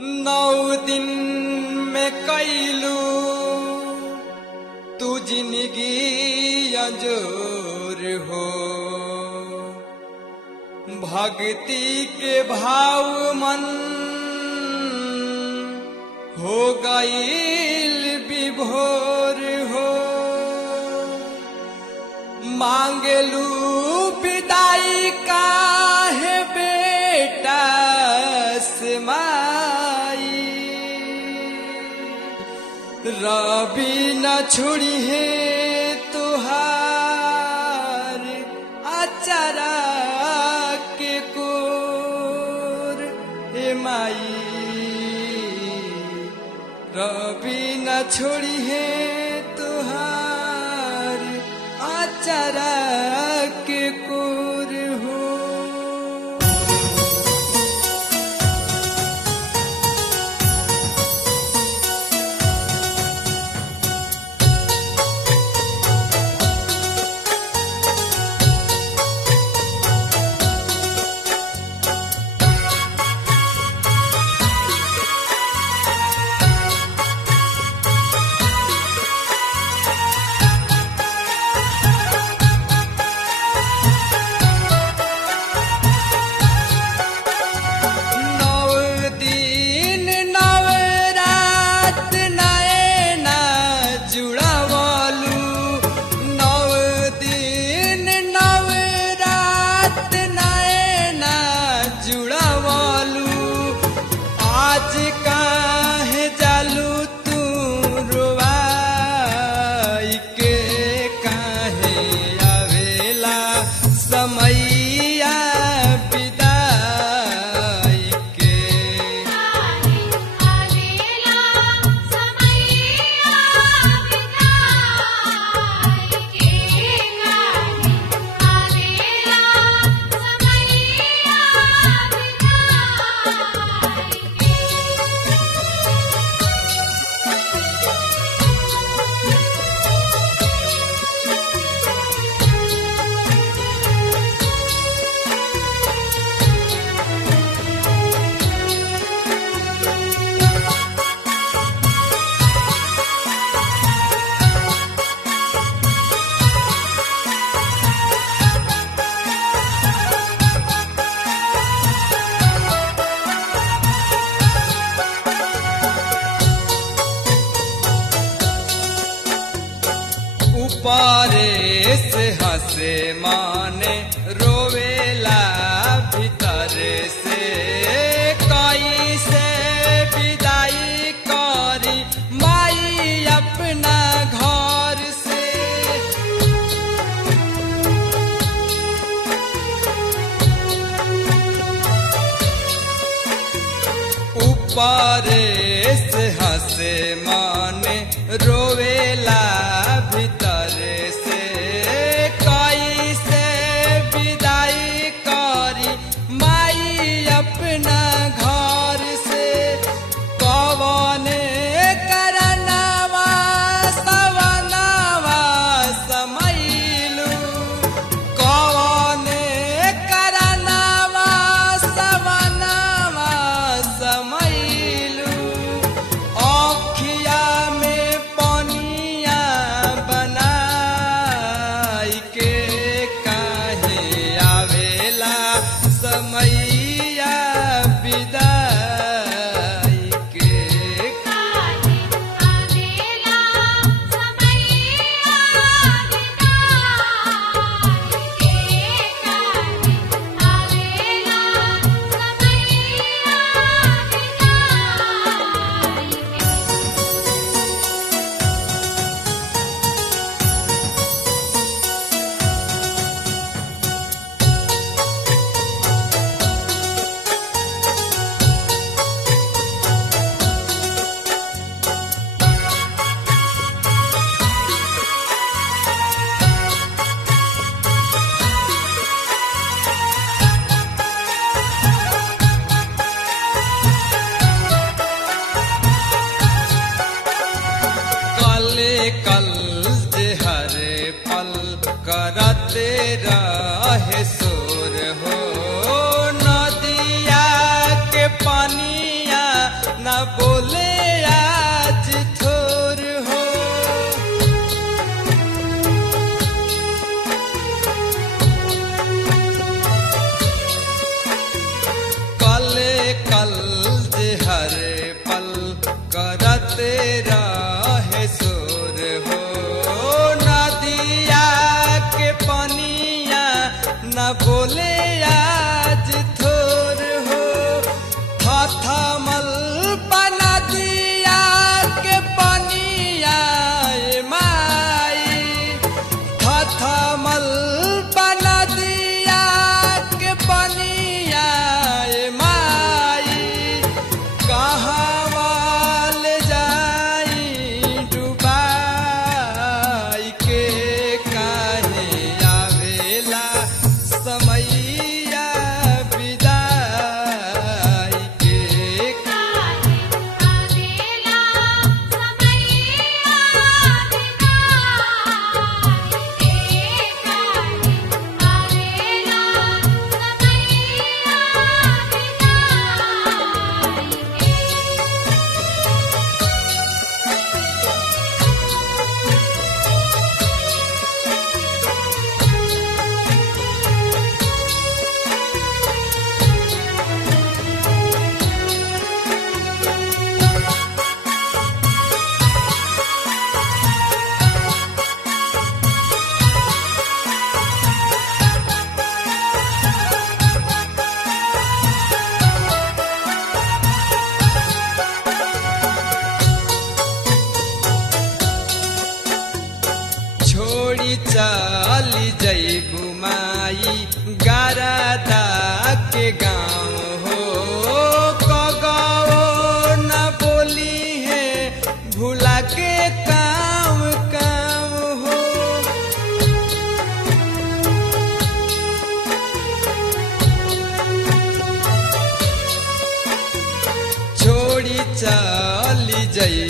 9 दिन में कैलू तू जिंदगी अजोर हो। भक्ति के भाव मन हो गईल विभोर हो। मांगलू विदाई काहे बेटा से माई। रवि न छोड़ी है तुहार अचरा के कोर हे माई। रवि न छोड़ी है तुहार अचरा के कोर हो। ऊपरे से हंसे माने रोवेला भीतर से। कई से विदाई करी माई अपना घर से। ऊपरे से हंसे माने रोवेला भीतर से। कई से विदाई करी माई अपना घर से। कवने करनवा सवनवा समैलू। कवने करनवा सवनवा समैलू। औखिया में पनिया बना बोले आज थोर हो। कल कल जे हर पल करते रहे शोर हो। नदिया के पनिया न बोले आज थोर हो। थमल बना दिया के पनिया माई। थमल बना दिया के पनिया माई। कहाँ ले जाई डुबाई के काहे आवेला समैया विदाई के। काहे आवेला समैया विदाई के। काहे आवेला छोड़ी चली जैबू माई गारदा के गाँव हो। कगो न बोली है भूला के काम काम हो। छोड़ी चली जई